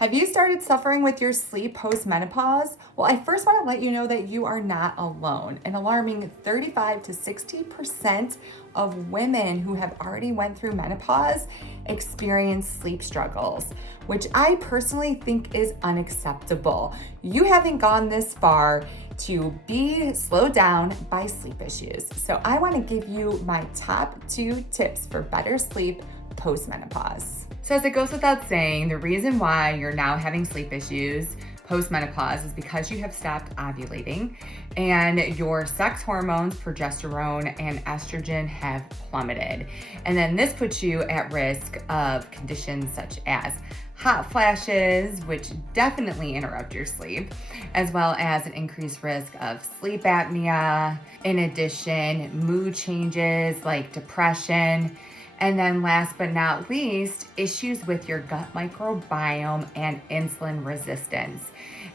Have you started suffering with your sleep post-menopause? Well, I first want to let you know that you are not alone. An alarming 35 to 60% of women who have already went through menopause experience sleep struggles, which I personally think is unacceptable. You haven't gone this far to be slowed down by sleep issues. So I want to give you my top 2 tips for better sleep post-menopause. So as it goes without saying, the reason why you're now having sleep issues post-menopause is because you have stopped ovulating and your sex hormones, progesterone and estrogen have plummeted. And then this puts you at risk of conditions such as hot flashes, which definitely interrupt your sleep, as well as an increased risk of sleep apnea. In addition, mood changes like depression. And then last but not least, issues with your gut microbiome and insulin resistance.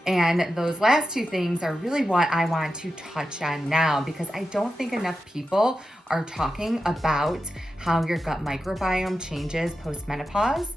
And those last 2 things are really what I want to touch on now, because I don't think enough people are talking about how your gut microbiome changes post-menopause,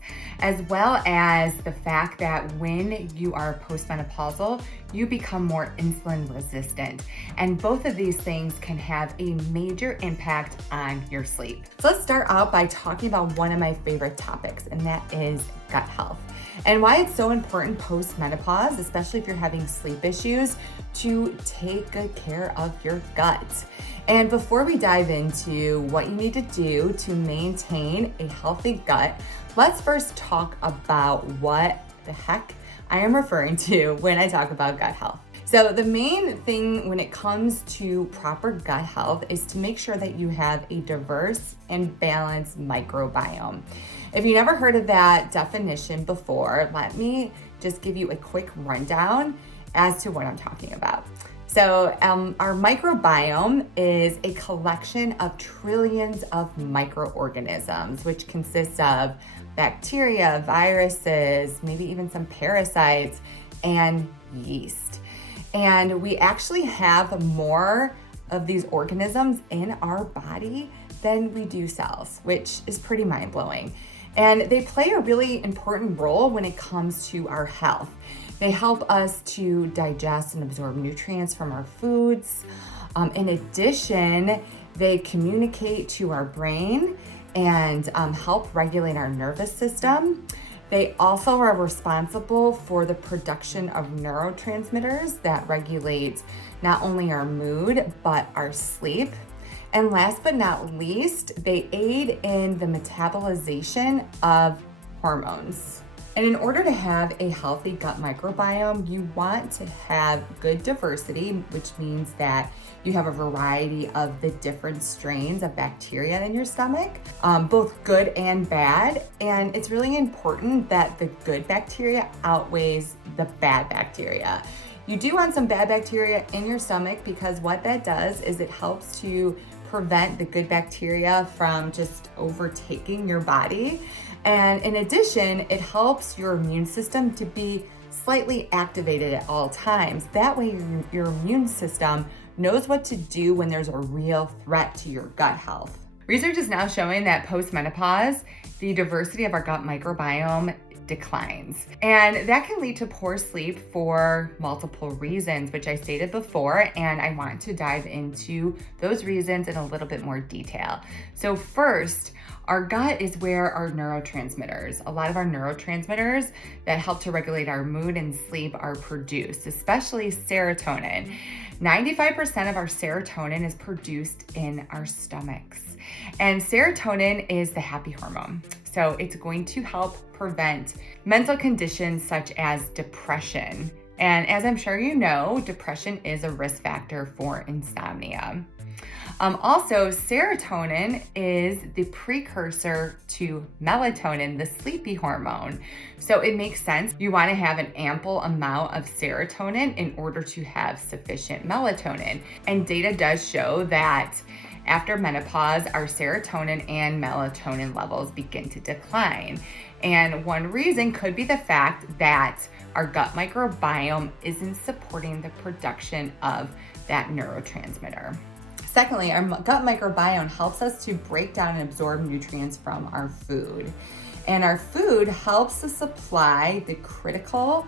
as well as the fact that when you are postmenopausal, you become more insulin resistant. And both of these things can have a major impact on your sleep. So let's start out by talking about one of my favorite topics, and that is gut health. And why it's so important post-menopause, especially if you're having sleep issues, to take good care of your gut. And before we dive into what you need to do to maintain a healthy gut, let's first talk about what the heck I am referring to when I talk about gut health. So the main thing when it comes to proper gut health is to make sure that you have a diverse and balanced microbiome. If you never heard of that definition before, let me just give you a quick rundown as to what I'm talking about. So our microbiome is a collection of trillions of microorganisms, which consists of bacteria, viruses, maybe even some parasites, and yeast. And we actually have more of these organisms in our body than we do cells, which is pretty mind-blowing. And they play a really important role when it comes to our health. They help us to digest and absorb nutrients from our foods. In addition, they communicate to our brain and help regulate our nervous system. They also are responsible for the production of neurotransmitters that regulate not only our mood, but our sleep. And last but not least, they aid in the metabolization of hormones. And in order to have a healthy gut microbiome, you want to have good diversity, which means that you have a variety of the different strains of bacteria in your stomach, both good and bad. And it's really important that the good bacteria outweighs the bad bacteria. You do want some bad bacteria in your stomach because what that does is it helps to prevent the good bacteria from just overtaking your body. And in addition, it helps your immune system to be slightly activated at all times. That way your immune system knows what to do when there's a real threat to your gut health. Research is now showing that post-menopause, the diversity of our gut microbiome declines. And that can lead to poor sleep for multiple reasons, which I stated before, and I want to dive into those reasons in a little bit more detail. So first, our gut is where our neurotransmitters, a lot of our neurotransmitters that help to regulate our mood and sleep are produced, especially serotonin. 95% of our serotonin is produced in our stomachs. And serotonin is the happy hormone. So it's going to help prevent mental conditions such as depression. And as I'm sure you know, depression is a risk factor for insomnia. Also, serotonin is the precursor to melatonin, the sleepy hormone. So it makes sense. You want to have an ample amount of serotonin in order to have sufficient melatonin. And data does show that after menopause, our serotonin and melatonin levels begin to decline. And one reason could be the fact that our gut microbiome isn't supporting the production of that neurotransmitter. Secondly, our gut microbiome helps us to break down and absorb nutrients from our food. And our food helps to supply the critical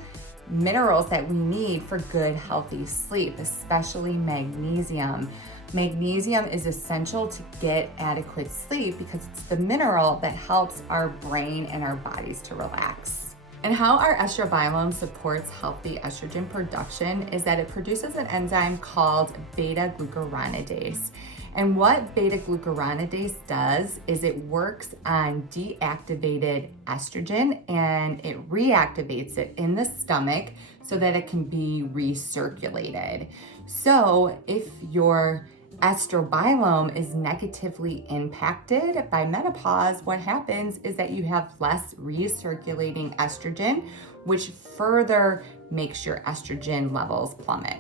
minerals that we need for good, healthy sleep, especially magnesium. Magnesium is essential to get adequate sleep because it's the mineral that helps our brain and our bodies to relax. And how our estrobiome supports healthy estrogen production is that it produces an enzyme called beta-glucuronidase. And what beta-glucuronidase does is it works on deactivated estrogen and it reactivates it in the stomach so that it can be recirculated. So if your estrobiome is negatively impacted by menopause, what happens is that you have less recirculating estrogen, which further makes your estrogen levels plummet.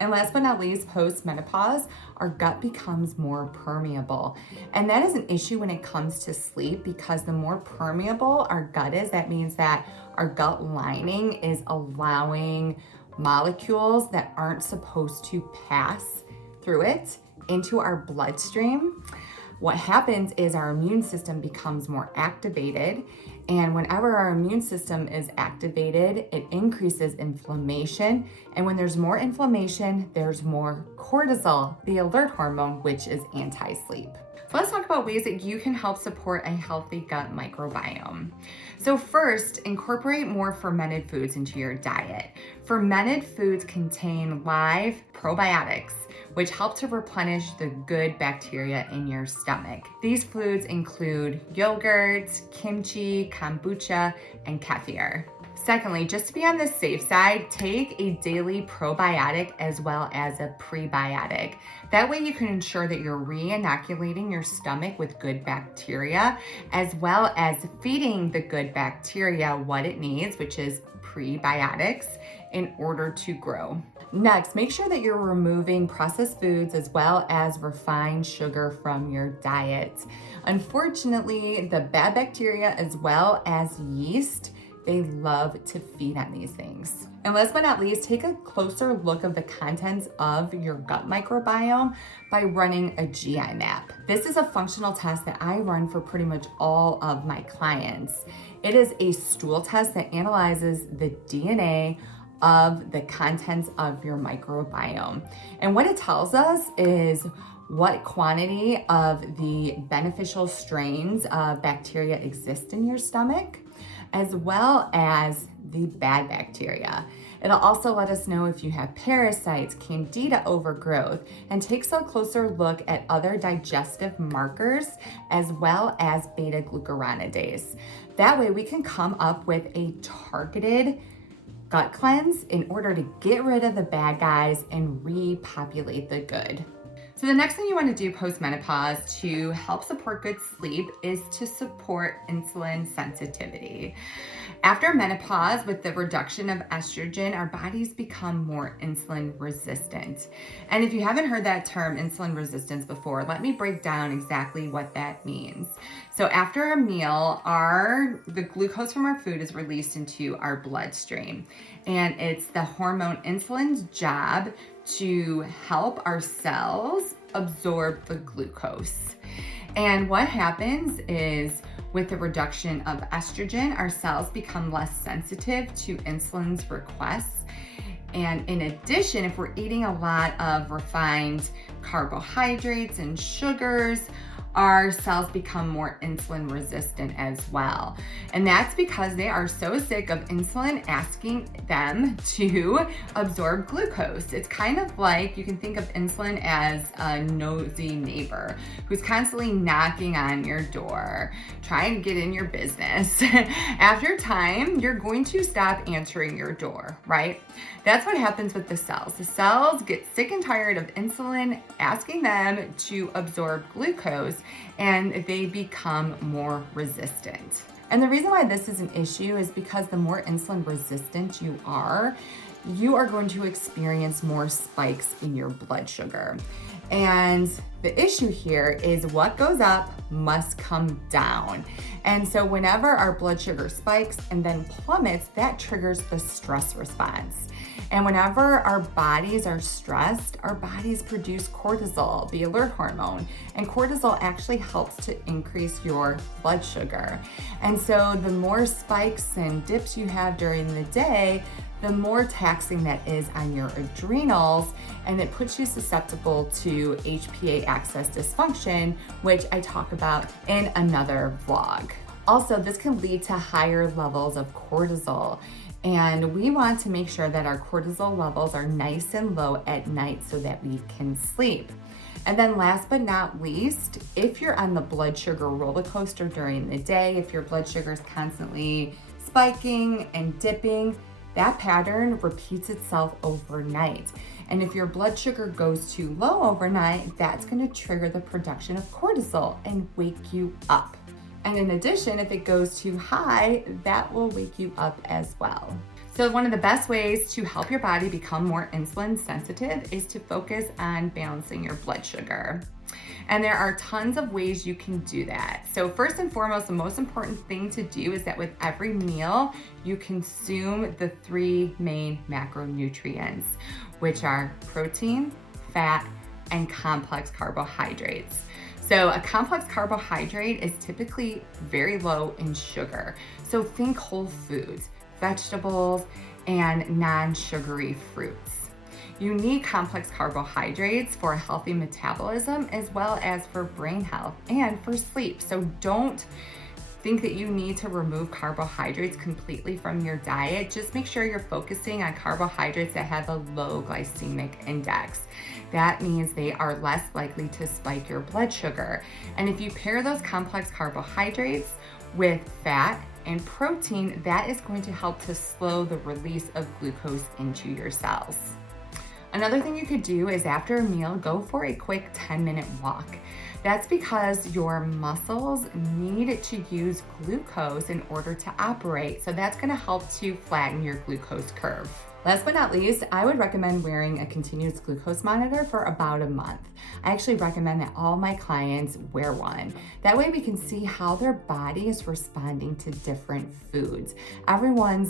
And last but not least, post-menopause, our gut becomes more permeable. And that is an issue when it comes to sleep because the more permeable our gut is, that means that our gut lining is allowing molecules that aren't supposed to pass through it into our bloodstream. What happens is our immune system becomes more activated. And whenever our immune system is activated, it increases inflammation. And when there's more inflammation, there's more cortisol, the alert hormone, which is anti-sleep. So let's talk about ways that you can help support a healthy gut microbiome. So first, incorporate more fermented foods into your diet. Fermented foods contain live probiotics, which help to replenish the good bacteria in your stomach. These foods include yogurt, kimchi, kombucha, and kefir. Secondly, just to be on the safe side, take a daily probiotic as well as a prebiotic. That way you can ensure that you're re-inoculating your stomach with good bacteria, as well as feeding the good bacteria what it needs, which is prebiotics, in order to grow. Next, make sure that you're removing processed foods as well as refined sugar from your diet. Unfortunately, the bad bacteria as well as yeast, they love to feed on these things. And last but not least, take a closer look of the contents of your gut microbiome by running a GI map. This is a functional test that I run for pretty much all of my clients. It is a stool test that analyzes the DNA of the contents of your microbiome. And what it tells us is what quantity of the beneficial strains of bacteria exist in your stomach, as well as the bad bacteria. It'll also let us know if you have parasites, candida overgrowth, and takes a closer look at other digestive markers as well as beta-glucuronidase. That way we can come up with a targeted gut cleanse in order to get rid of the bad guys and repopulate the good. So the next thing you want to do post-menopause to help support good sleep is to support insulin sensitivity. After menopause, with the reduction of estrogen, our bodies become more insulin resistant. And if you haven't heard that term insulin resistance before, let me break down exactly what that means. So after a meal, the glucose from our food is released into our bloodstream. And it's the hormone insulin's job to help our cells absorb the glucose. And what happens is with the reduction of estrogen, our cells become less sensitive to insulin's requests. And in addition, if we're eating a lot of refined carbohydrates and sugars, our cells become more insulin resistant as well. And that's because they are so sick of insulin asking them to absorb glucose. It's kind of like you can think of insulin as a nosy neighbor who's constantly knocking on your door, trying to get in your business. After time, you're going to stop answering your door, right? That's what happens with the cells. The cells get sick and tired of insulin asking them to absorb glucose, and they become more resistant. And the reason why this is an issue is because the more insulin resistant you are going to experience more spikes in your blood sugar. And the issue here is what goes up must come down. And so whenever our blood sugar spikes and then plummets, that triggers the stress response. And whenever our bodies are stressed, our bodies produce cortisol, the alert hormone. And cortisol actually helps to increase your blood sugar. And so the more spikes and dips you have during the day, the more taxing that is on your adrenals, and it puts you susceptible to HPA axis dysfunction, which I talk about in another vlog. Also, this can lead to higher levels of cortisol, and we want to make sure that our cortisol levels are nice and low at night so that we can sleep. And then last but not least, if you're on the blood sugar roller coaster during the day, if your blood sugar is constantly spiking and dipping, that pattern repeats itself overnight. And if your blood sugar goes too low overnight, that's going to trigger the production of cortisol and wake you up. And in addition, if it goes too high, that will wake you up as well. So one of the best ways to help your body become more insulin sensitive is to focus on balancing your blood sugar. And there are tons of ways you can do that. So first and foremost, the most important thing to do is that with every meal, you consume the 3 main macronutrients, which are protein, fat, and complex carbohydrates. So a complex carbohydrate is typically very low in sugar. So think whole foods, vegetables, and non-sugary fruits. You need complex carbohydrates for a healthy metabolism as well as for brain health and for sleep. So don't think that you need to remove carbohydrates completely from your diet. Just make sure you're focusing on carbohydrates that have a low glycemic index. That means they are less likely to spike your blood sugar. And if you pair those complex carbohydrates with fat and protein, that is going to help to slow the release of glucose into your cells. Another thing you could do is after a meal, go for a quick 10-minute walk. That's because your muscles need to use glucose in order to operate. So that's gonna help to flatten your glucose curve. Last but not least, I would recommend wearing a continuous glucose monitor for about a month. I actually recommend that all my clients wear one. That way we can see how their body is responding to different foods. Everyone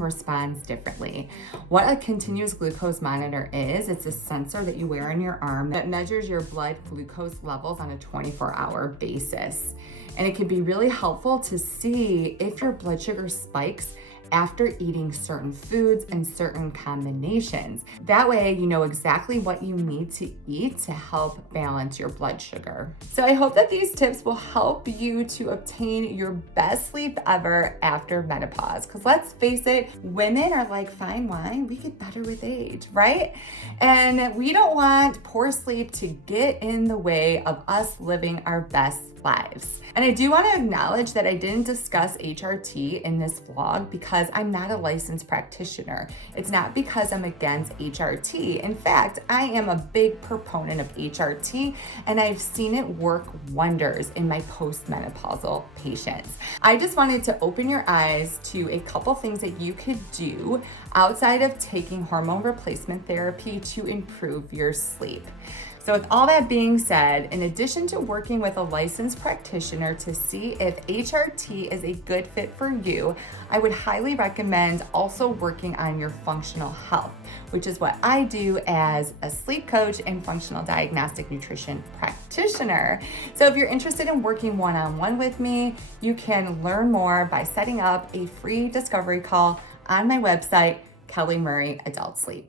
responds differently. What a continuous glucose monitor is, it's a sensor that you wear on your arm that measures your blood glucose levels on a 24-hour basis. And it can be really helpful to see if your blood sugar spikes after eating certain foods and certain combinations. That way you know exactly what you need to eat to help balance your blood sugar. So I hope that these tips will help you to obtain your best sleep ever after menopause. Because let's face it, women are like fine wine, we get better with age, right? And we don't want poor sleep to get in the way of us living our best lives. And I do want to acknowledge that I didn't discuss HRT in this vlog because I'm not a licensed practitioner. It's not because I'm against HRT. In fact, I am a big proponent of HRT and I've seen it work wonders in my postmenopausal patients. I just wanted to open your eyes to a couple things that you could do outside of taking hormone replacement therapy to improve your sleep. So with all that being said, in addition to working with a licensed practitioner to see if HRT is a good fit for you, I would highly recommend also working on your functional health, which is what I do as a sleep coach and functional diagnostic nutrition practitioner. So if you're interested in working one-on-one with me, you can learn more by setting up a free discovery call on my website, Kelly Murray Adult Sleep.